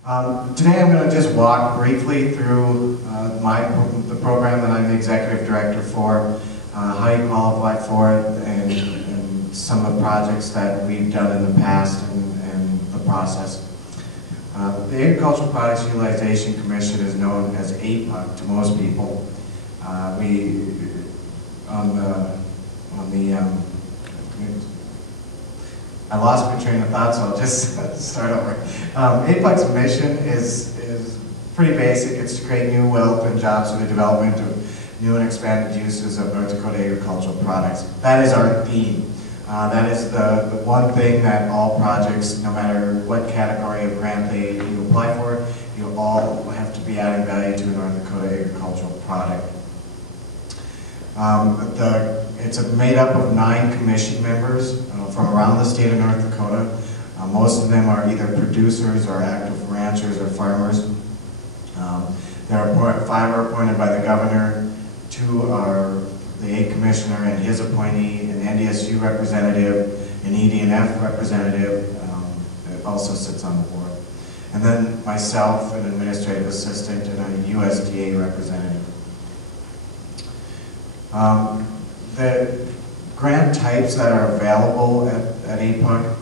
Today I'm going to just walk briefly through the program that I'm the executive director for, how you qualify for it, and some of the projects that we've done in the past and the process. The Agricultural Products Utilization Commission is known as APUC to most people. I lost my train of thought, so I'll just start over. APUC's mission is pretty basic. It's to create new wealth and jobs through the development of new and expanded uses of North Dakota agricultural products. That is our theme. That is the one thing that all projects, no matter what category of grant you apply for, you all have to be adding value to a North Dakota agricultural product. It's made up of 9 commission members from around the state of North Dakota. Most of them are either producers or active ranchers or farmers. There are 5 are appointed by the governor, 2 are the Ag Commissioner and his appointee, an NDSU representative, an ED&F representative also sits on the board. And then myself, an administrative assistant, and a USDA representative. The grant types that are available at APUC,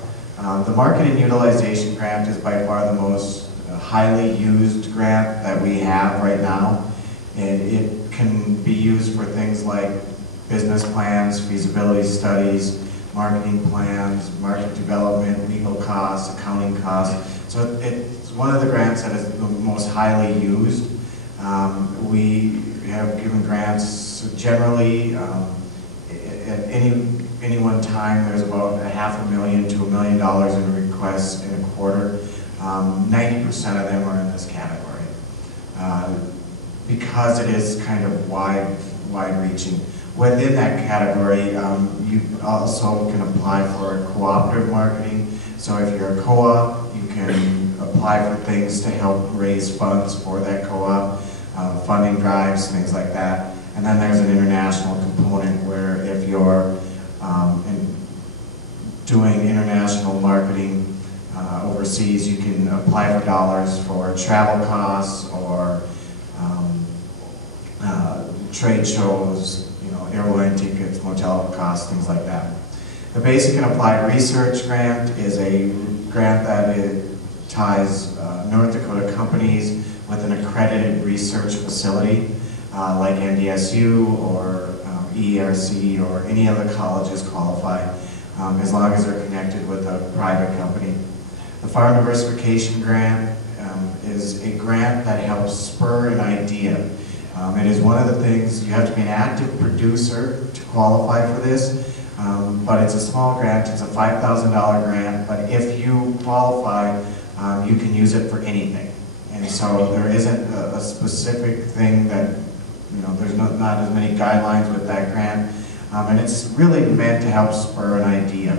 the Market and Utilization Grant is by far the most highly used grant that we have right now. It can be used for things like business plans, feasibility studies, marketing plans, market development, legal costs, accounting costs. So it's one of the grants that is the most highly used. We have given grants generally at any one time. There's about $500,000 to $1 million in requests in a quarter. 90% of them are in this category because it is kind of wide-reaching. Within that category, you also can apply for cooperative marketing. So if you're a co-op, you can apply for things to help raise funds for that co-op, funding drives, things like that. And then there's an international component where if you're doing international marketing overseas, you can apply for dollars for travel costs or trade shows, airline tickets, motel costs, things like that. The Basic and Applied Research Grant is a grant that ties North Dakota companies with an accredited research facility like NDSU or ERC or any other colleges qualify as long as they're connected with a private company. The Farm Diversification Grant is a grant that helps spur an idea. It is one of the things, you have to be an active producer to qualify for this, but it's a small grant, it's a $5,000 grant, but if you qualify, you can use it for anything. And so there isn't a specific thing that, there's not as many guidelines with that grant, and it's really meant to help spur an idea.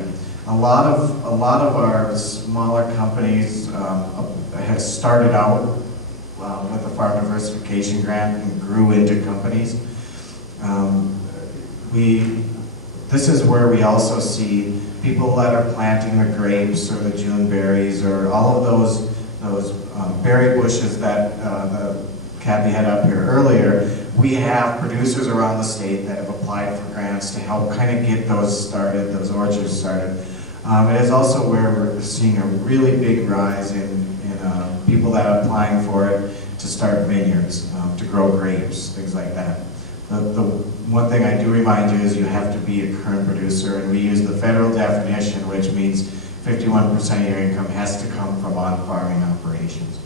A lot of our smaller companies have started out with the Farm Diversification Grant and grew into companies. This is where we also see people that are planting the grapes or the June berries or all of those berry bushes that the Kathy had up here earlier. We have producers around the state that have applied for grants to help kind of get those started, those orchards started. It is also where we're seeing a really big rise in people that are applying for it to start vineyards, to grow grapes, things like that. The one thing I do remind you is you have to be a current producer, and we use the federal definition, which means 51% of your income has to come from on-farming operations.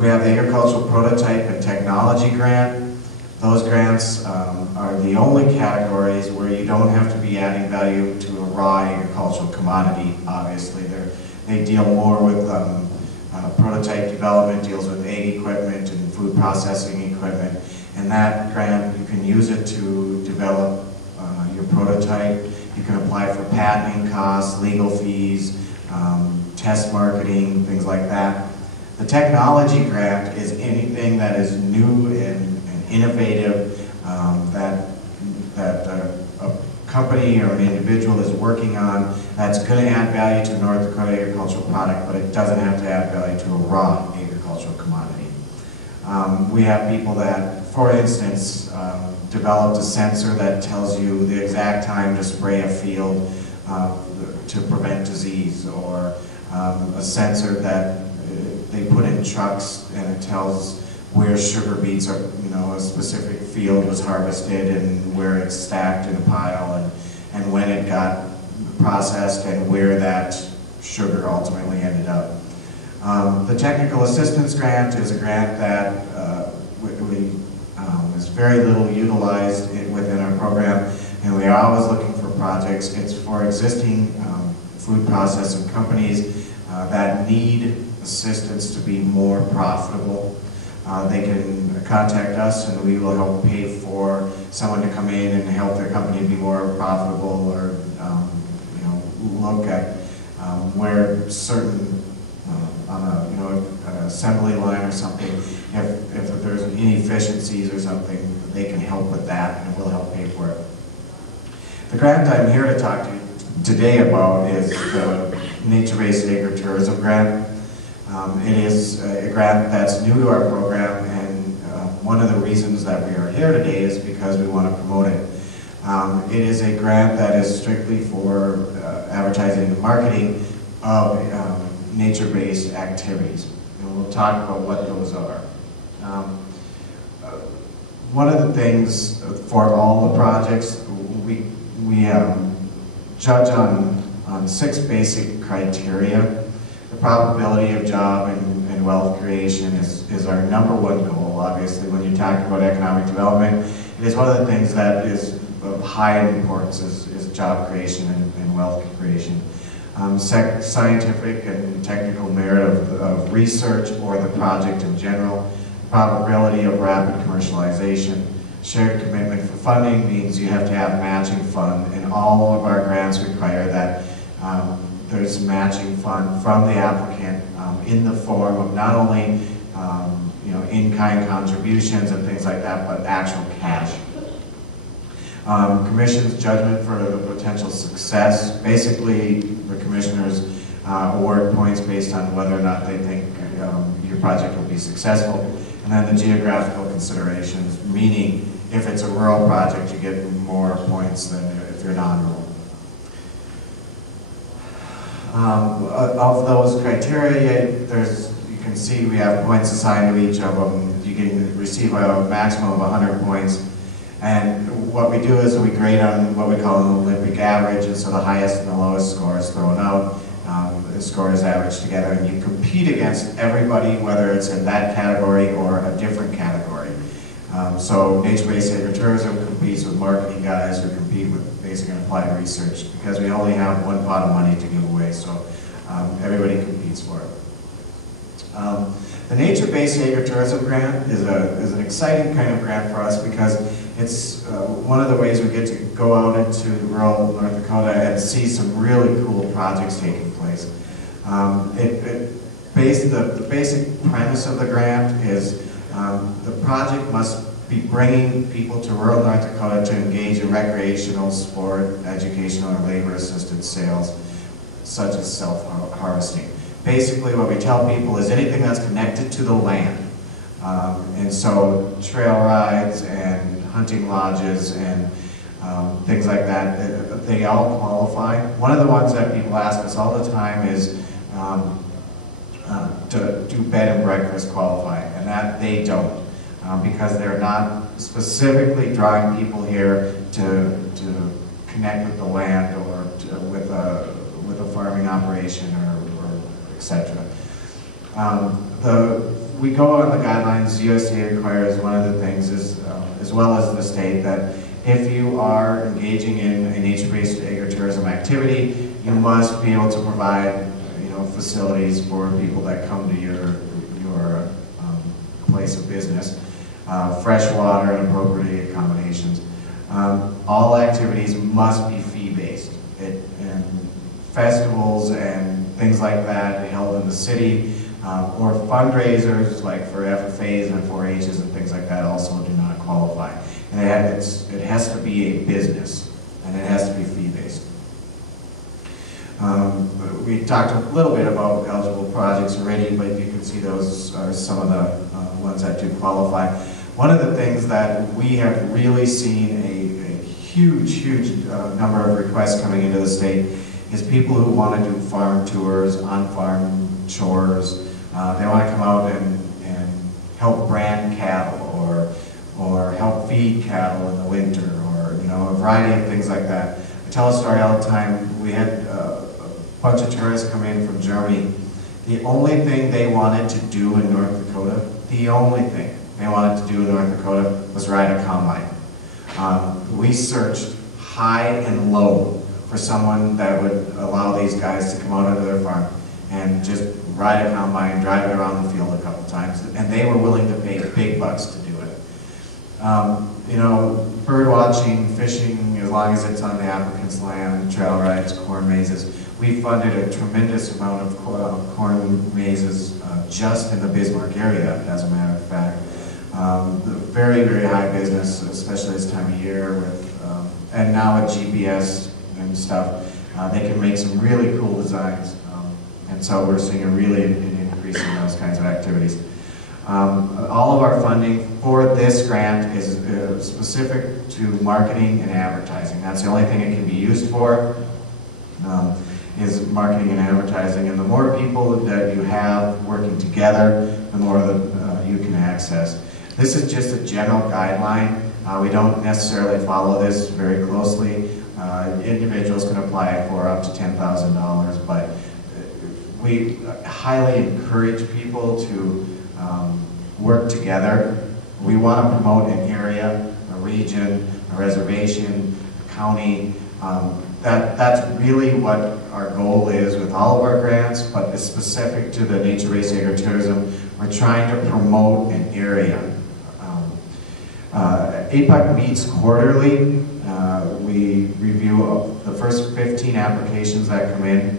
We have the Agricultural Prototype and Technology Grant. Those grants are the only categories where you don't have to be adding value to a raw agricultural commodity, obviously. They deal more with prototype development, deals with ag equipment and food processing equipment. And that grant, you can use it to develop your prototype. You can apply for patenting costs, legal fees, test marketing, things like that. The technology grant is anything that is new and innovative that a company or an individual is working on that's going to add value to North Dakota agricultural product, but it doesn't have to add value to a raw agricultural commodity. We have people that, for instance, developed a sensor that tells you the exact time to spray a field to prevent disease, or a sensor that they put in trucks and it tells where sugar beets are, a specific field was harvested and where it's stacked in a pile, and when it got processed and where that sugar ultimately ended up. The Technical Assistance Grant is a grant that is very little utilized within our program, and we are always looking for projects. It's for existing food processing companies that need assistance to be more profitable. They can contact us and we will help pay for someone to come in and help their company be more profitable, or look at where certain on an assembly line or something, if there's inefficiencies or something, they can help with that and we'll help pay for it. The grant I'm here to talk to you today about is the Nature-Based Agritourism Grant. It is a grant that's new to our program, and one of the reasons that we are here today is because we want to promote it. It is a grant that is strictly for advertising and marketing of nature-based activities. And we'll talk about what those are. One of the things for all the projects, we judge on 6 basic criteria. The probability of job and wealth creation is our #1 goal. Obviously, when you talk about economic development, it is one of the things that is of high importance is job creation and wealth creation. Scientific and technical merit of research or the project in general, probability of rapid commercialization. Shared commitment for funding means you have to have matching fund, and all of our grants require that there's matching fund from the applicant in the form of not only in-kind contributions and things like that, but actual cash. Commission's judgment for the potential success. Basically, the commissioners award points based on whether or not they think your project will be successful. And then the geographical considerations, meaning if it's a rural project, you get more points than if you're non-rural. Of those criteria, you can see we have points assigned to each of them. You can receive a maximum of 100 points. And what we do is we grade on what we call an Olympic average, and so the highest and the lowest score is thrown out. The score is averaged together, and you compete against everybody, whether it's in that category or a different category. So nature-based agritourism competes with marketing guys who compete with basic and applied research, because we only have one pot of money to give away, so everybody competes for it. The Nature-Based Agritourism Grant is an exciting kind of grant for us, because it's one of the ways we get to go out into rural North Dakota and see some really cool projects taking place. The basic premise of the grant is the project must be bringing people to rural North Dakota to engage in recreational, sport, educational, or labor-assisted sales, such as self-harvesting. Basically, what we tell people is anything that's connected to the land. And so trail rides and hunting lodges and things like that, they all qualify. One of the ones that people ask us all the time is do bed and breakfast qualify? And that they don't, because they're not specifically drawing people here to connect with the land or with a farming operation or etc. We go on the guidelines. USDA requires, one of the things is, as well as the state, that if you are engaging in a nature-based agritourism activity, you must be able to provide, facilities for people that come to your place of business, fresh water and appropriate accommodations. All activities must be fee-based. And festivals and things like that held in the city, or fundraisers like for FFAs and 4-H's and things like that also do not qualify. And it has to be a business. and it has to be fee-based. We talked a little bit about eligible projects already, but you can see those are some of the ones that do qualify. One of the things that we have really seen a huge number of requests coming into the state is people who want to do farm tours, on-farm chores. They want to come out and help brand cattle or help feed cattle in the winter, or a variety of things like that. I tell a story all the time. We had a bunch of tourists come in from Germany. The only thing they wanted to do in North Dakota, the only thing they wanted to do in North Dakota was ride a combine. We searched high and low for someone that would allow these guys to come out onto their farm and just ride a combine, drive it around the field a couple times, and they were willing to pay big bucks to do it. Bird watching, fishing, as long as it's on the applicant's land, trail rides, corn mazes. We funded a tremendous amount of corn mazes just in the Bismarck area, as a matter of fact. Very high business, especially this time of year, with and now with GPS and stuff, they can make some really cool designs, and so we're seeing an increase in those kinds of activities. All of our funding for this grant is specific to marketing and advertising. That's the only thing it can be used for, is marketing and advertising. And the more people that you have working together, the more that you can access. This is just a general guideline. We don't necessarily follow this very closely. Individuals can apply for up to $10,000, but we highly encourage people to work together. We want to promote an area, a region, a reservation, a county. That's really what our goal is with all of our grants, but it's specific to the nature-based agritourism. We're trying to promote an area. APUC meets quarterly. We review the first 15 applications that come in.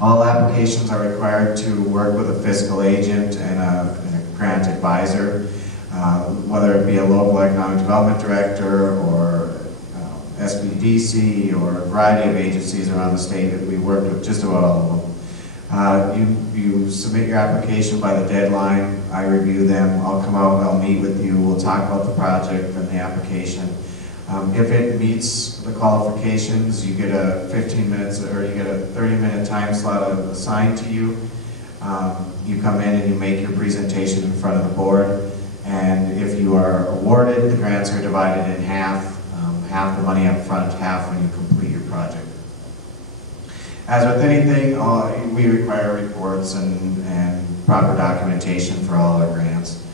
All applications are required to work with a fiscal agent and a grant advisor, whether it be a local economic development director or SBDC or a variety of agencies around the state. That we work with just about all of them. You submit your application by the deadline. I review them. I'll come out, I'll meet with you. We'll talk about the project and the application. If it meets the qualifications, you get a 15 minutes or you get a 30-minute time slot assigned to you. You come in and you make your presentation in front of the board. And if you are awarded, the grants are divided in half. Half the money up front, half when you complete your project. As with anything, we require reports and proper documentation for all our grants.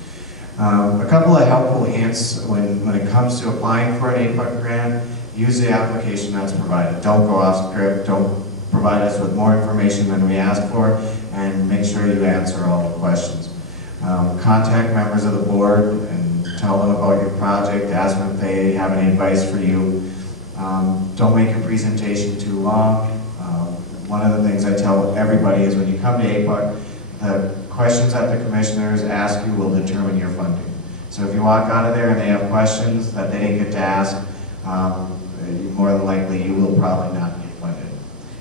A couple of helpful hints when it comes to applying for an APUC grant: use the application that's provided. Don't go off script, don't provide us with more information than we ask for, and make sure you answer all the questions. Contact members of the board and tell them about your project, ask them if they have any advice for you. Don't make your presentation too long. One of the things I tell everybody is when you come to APUC, the questions that the commissioners ask you will determine your funding. So if you walk out of there and they have questions that they didn't get to ask, more than likely you will probably not get funded.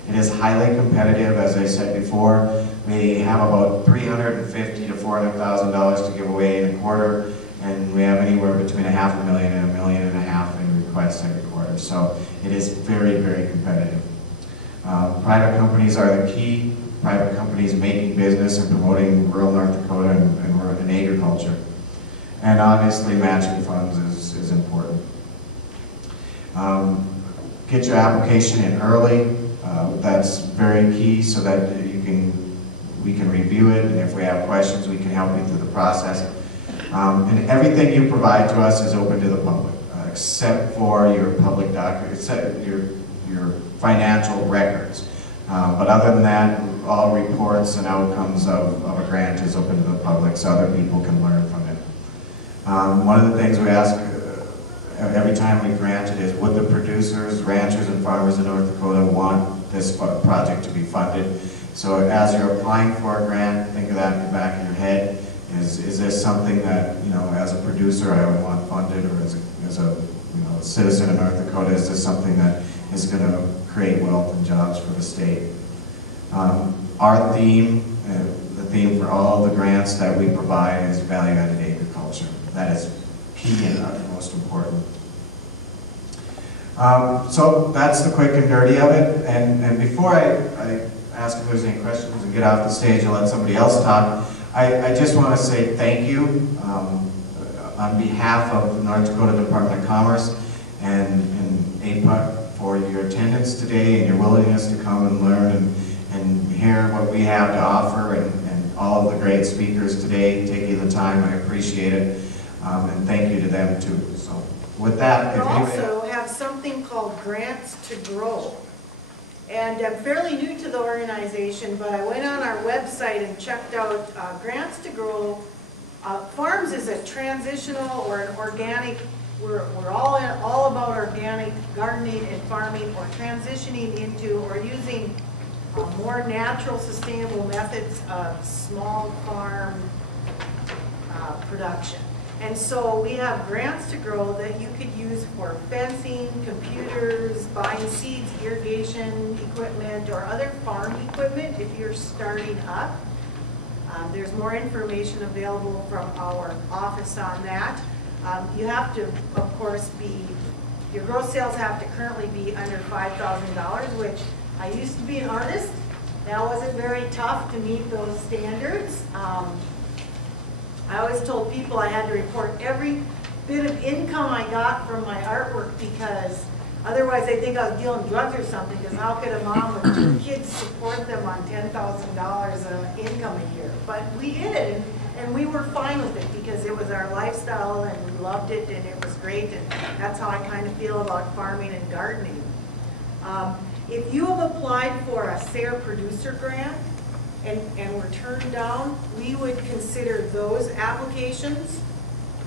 It is highly competitive, as I said before. We have about $350,000 to $400,000 to give away in a quarter, and we have anywhere between $500,000 and $1.5 million in requests every quarter. So it is very competitive. Private companies are the key. Private companies making business and promoting rural North Dakota and agriculture. And obviously matching funds is important. Get your application in early. That's very key so that we can review it, and if we have questions we can help you through the process. And everything you provide to us is open to the public, except for your public documents, except your financial records. But other than that, all reports and outcomes of a grant is open to the public so other people can learn from it. One of the things we ask every time we grant it is, would the producers, ranchers, and farmers in North Dakota want this project to be funded? So as you're applying for a grant, think of that in the back of your head. Is this something that, as a producer I would want funded, or as a a citizen of North Dakota, is this something that is going to create wealth and jobs for the state? Our theme, the theme for all the grants that we provide is value-added agriculture. That is key and utmost important. So that's the quick and dirty of it. And before I ask if there's any questions and get off the stage and let somebody else talk, I just want to say thank you on behalf of the North Dakota Department of Commerce and APUC for your attendance today and your willingness to come and learn and hear what we have to offer, and all of the great speakers today taking the time. I appreciate it, and thank you to them too. So with that, we also have something called Grants to Grow. And I'm fairly new to the organization, but I went on our website and checked out Grants to Grow. FARRMS is a transitional or an organic, we're all about organic gardening and farming, or transitioning into or using more natural, sustainable methods of small farm production. And so we have Grants to Grow that you could use for fencing, computers, buying seeds, irrigation equipment, or other farm equipment if you're starting up. There's more information available from our office on that. You have to, of course, your gross sales have to currently be under $5,000, which I used to be an artist. That wasn't very tough to meet those standards. I always told people I had to report every bit of income I got from my artwork, because otherwise they think I was dealing drugs or something, because how could a mom with 2 kids support them on $10,000 of income a year? But we did it, and we were fine with it because it was our lifestyle and we loved it and it was great, and that's how I kind of feel about farming and gardening. If you have applied for a SARE producer grant, and were turned down, we would consider those applications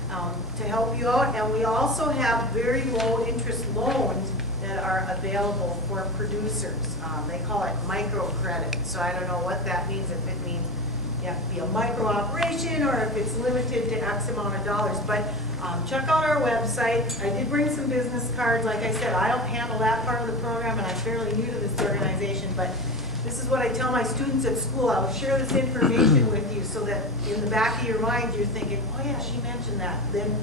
to help you out. And we also have very low interest loans that are available for producers. They call it microcredit. So I don't know what that means, if it means you have to be a micro operation or if it's limited to X amount of dollars. But check out our website. I did bring some business cards. Like I said, I don't handle that part of the program, and I'm fairly new to this organization, but this is what I tell my students at school. I'll share this information with you so that in the back of your mind you're thinking, oh yeah, she mentioned that. Then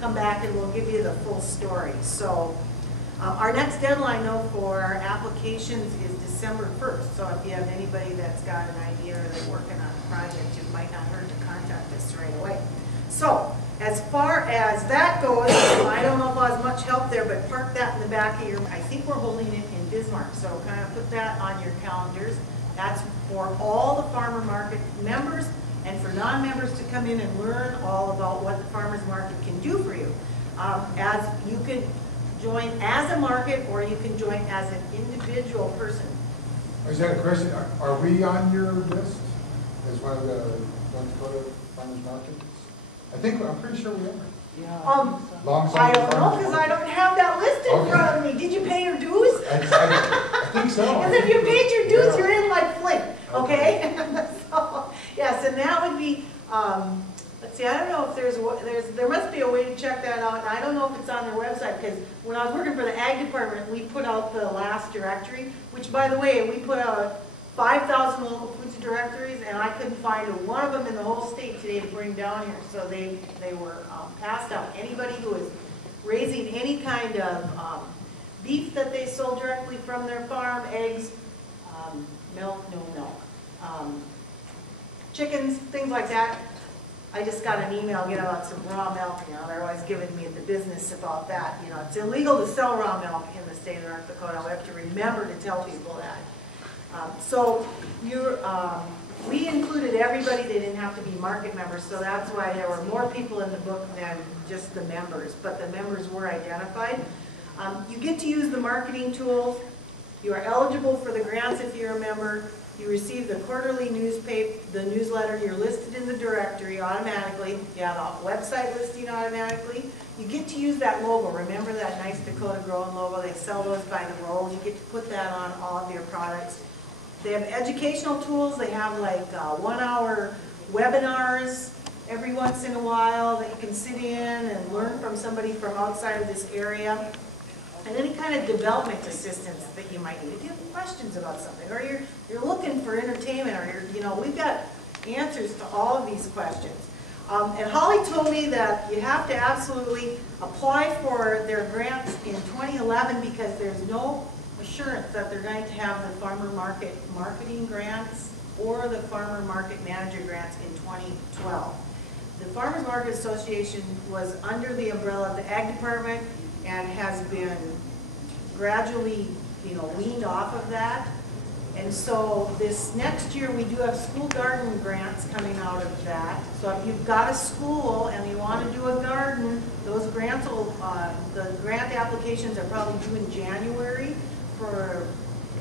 come back and we'll give you the full story. So our next deadline though for applications is December 1st. So if you have anybody that's got an idea or they're working on a project, it might not hurt to contact us right away. So as far as that goes, I don't know if I was much help there, but park that in the back of your mind. I think we're holding it in Bismarck, so kind of put that on your calendars. That's for all the farmer market members and for non-members to come in and learn all about what the farmers market can do for you. As you can join as a market, or you can join as an individual person. Is that a question? Are we on your list as one of the North Dakota farmers markets? I'm pretty sure we are. Yeah. I don't know, because I don't have that list in front of me. Did you pay your dues? I think so. Because if you paid your dues, you're in like Flint, okay? So, yes, and that would be, let's see, I don't know if there must be a way to check that out. I don't know if it's on their website, because when I was working for the Ag Department, we put out the last directory, which, by the way, we put out 5,000 local foods directories, and I couldn't find one of them in the whole state today to bring down here. So they were passed out. Anybody who is raising any kind of beef that they sold directly from their farm, eggs, milk, no milk, chickens, things like that. I just got an email again about some raw milk. They're always giving me the business about that. It's illegal to sell raw milk in the state of North Dakota. We have to remember to tell people that. We included everybody. They didn't have to be market members, so that's why there were more people in the book than just the members, but the members were identified. You get to use the marketing tools. You are eligible for the grants if you're a member. You receive the quarterly newsletter. You're listed in the directory automatically. You have a website listing automatically. You get to use that logo. Remember that nice Dakota Growing logo? They sell those by the roll. You get to put that on all of your products. They have educational tools. They have like 1-hour webinars every once in a while that you can sit in and learn from somebody from outside of this area. And any kind of development assistance that you might need. If you have questions about something, or you're looking for entertainment, or we've got answers to all of these questions. And Holly told me that you have to absolutely apply for their grants in 2011 because there's no assurance that they're going to have the farmer market marketing grants or the farmer market manager grants in 2012. The Farmers Market Association was under the umbrella of the Ag Department and has been gradually, weaned off of that. And so this next year we do have school garden grants coming out of that. So if you've got a school and you want to do a garden, those grants will, the grant applications are probably due in January for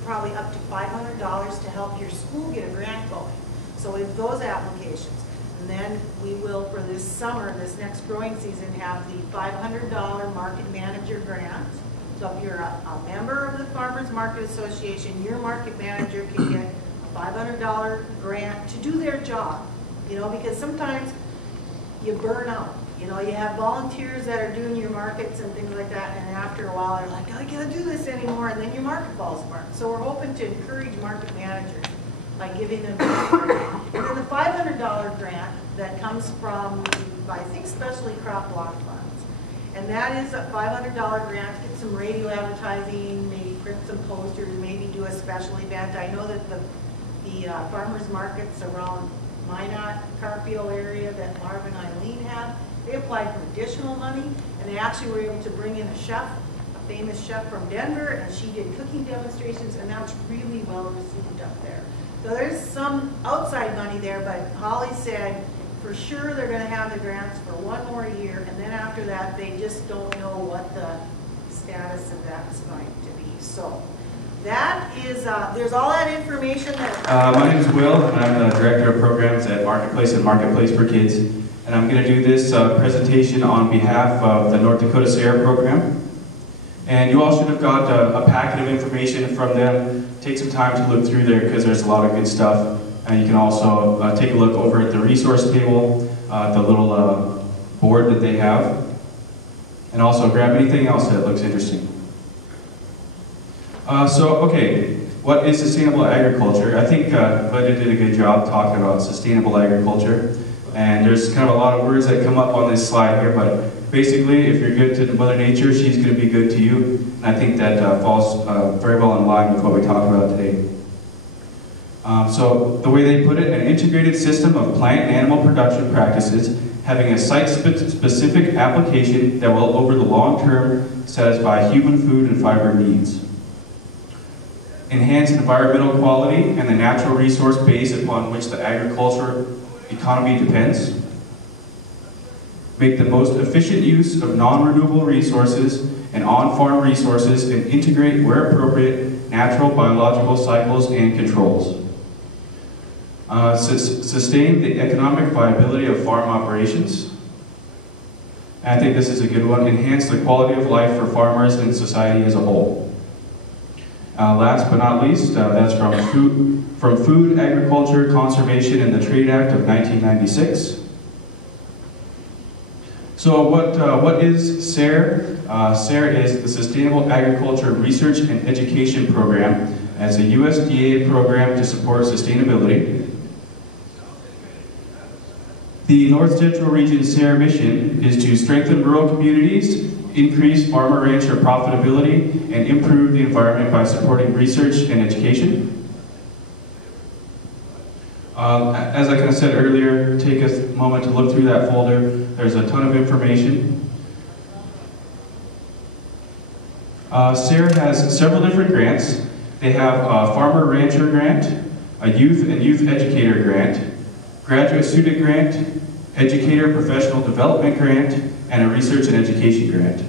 probably up to $500 to help your school get a grant going. So with those applications. And then we will, for this summer, this next growing season, have the $500 market manager grant. So if you're a member of the Farmers Market Association, your market manager can get a $500 grant to do their job. Because sometimes you burn out. You have volunteers that are doing your markets and things like that, and after a while they're like, I can't do this anymore, and then your market falls apart. So we're hoping to encourage market managers by giving them and then the $500 grant that comes from, I think, specialty crop block funds. And that is a $500 grant to get some radio advertising, maybe print some posters, maybe do a special event. I know that the farmers markets around Minot, Carpio area that Marv and Eileen have, they applied for additional money, and they actually were able to bring in a chef, a famous chef from Denver, and she did cooking demonstrations, and that's really well received up there. So there's some outside money there, but Holly said for sure they're going to have the grants for one more year, and then after that they just don't know what the status of that's going to be. So that is, there's all that information that... My name is Will, and I'm the Director of Programs at Marketplace and Marketplace for Kids. And I'm going to do this presentation on behalf of the North Dakota SARE program. And you all should have got a packet of information from them. Take some time to look through there because there's a lot of good stuff. And you can also take a look over at the resource table, the little board that they have. And also grab anything else that looks interesting. Okay, what is sustainable agriculture? I think Linda did a good job talking about sustainable agriculture. And there's kind of a lot of words that come up on this slide here, but basically, if you're good to Mother Nature, she's going to be good to you. And I think that falls very well in line with what we talked about today. So the way they put it, an integrated system of plant and animal production practices having a site-specific application that will, over the long term, satisfy human food and fiber needs. Enhance environmental quality and the natural resource base upon which the agriculture economy depends. Make the most efficient use of non-renewable resources and on-farm resources and integrate, where appropriate, natural biological cycles and controls. Sustain the economic viability of farm operations. And I think this is a good one. Enhance the quality of life for farmers and society as a whole. Last but not least, that's from Food, Agriculture, Conservation, and the Trade Act of 1996. So what is SARE? SARE is the Sustainable Agriculture Research and Education Program. It's a USDA program to support sustainability. The North Central Region SARE mission is to strengthen rural communities, increase farmer-rancher profitability, and improve the environment by supporting research and education. As I kind of said earlier, take a moment to look through that folder. There's a ton of information. SARE has several different grants. They have a Farmer-Rancher Grant, a Youth and Youth Educator Grant, Graduate Student Grant, Educator Professional Development Grant, and a Research and Education Grant.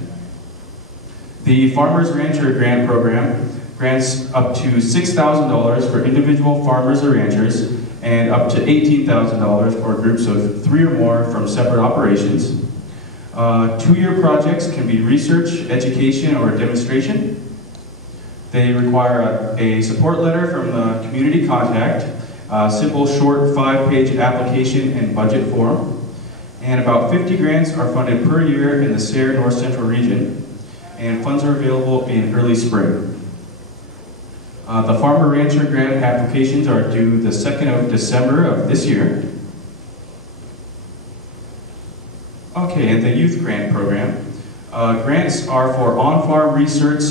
The Farmers Rancher Grant Program grants up to $6,000 for individual farmers or ranchers and up to $18,000 for groups of 3 or more from separate operations. 2-year projects can be research, education, or demonstration. They require a support letter from the community contact, a simple short 5-page application and budget form. And about 50 grants are funded per year in the SARE North Central region, and funds are available in early spring. The Farmer Rancher grant applications are due the 2nd of December of this year. Okay, and the youth grant program. Grants are for on-farm research,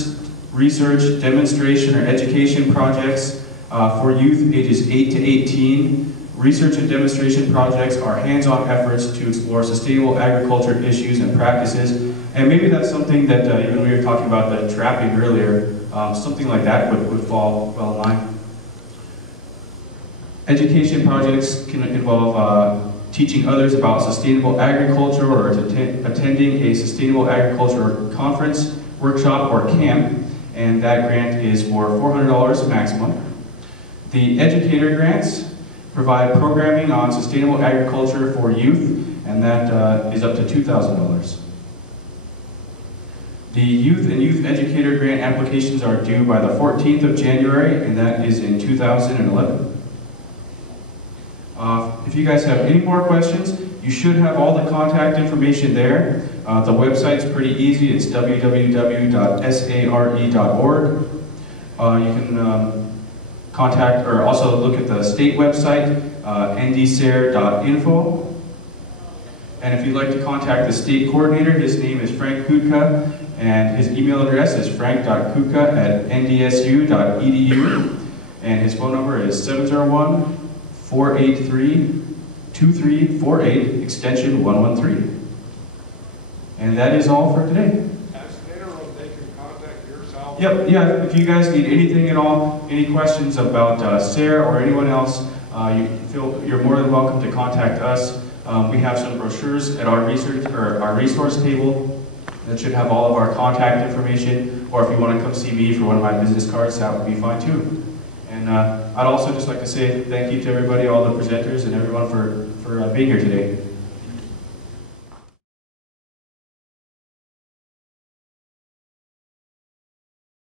demonstration, or education projects for youth ages 8 to 18. Research and demonstration projects are hands-on efforts to explore sustainable agriculture issues and practices. And maybe that's something that, even when we were talking about the trapping earlier, something like that would fall well in line. Education projects can involve teaching others about sustainable agriculture or attending a sustainable agriculture conference, workshop, or camp, and that grant is for $400 maximum. The educator grants provide programming on sustainable agriculture for youth, and that is up to $2,000. The youth and youth educator grant applications are due by the 14th of January, and that is in 2011. If you guys have any more questions, you should have all the contact information there. The website's pretty easy. It's www.sare.org. You can contact or also look at the state website, ndsare.info. And if you'd like to contact the state coordinator, his name is Frank Kutka, and his email address is frank.kutka@ndsu.edu, and his phone number is 701-483-2348, extension 113. And that is all for today. They can contact yourself. Yep, yeah, if you guys need anything at all, any questions about SARE or anyone else, you're more than welcome to contact us. We have some brochures at our resource table that should have all of our contact information, or if you want to come see me for one of my business cards, that would be fine too. And I'd also just like to say thank you to everybody, all the presenters, and everyone for being here today.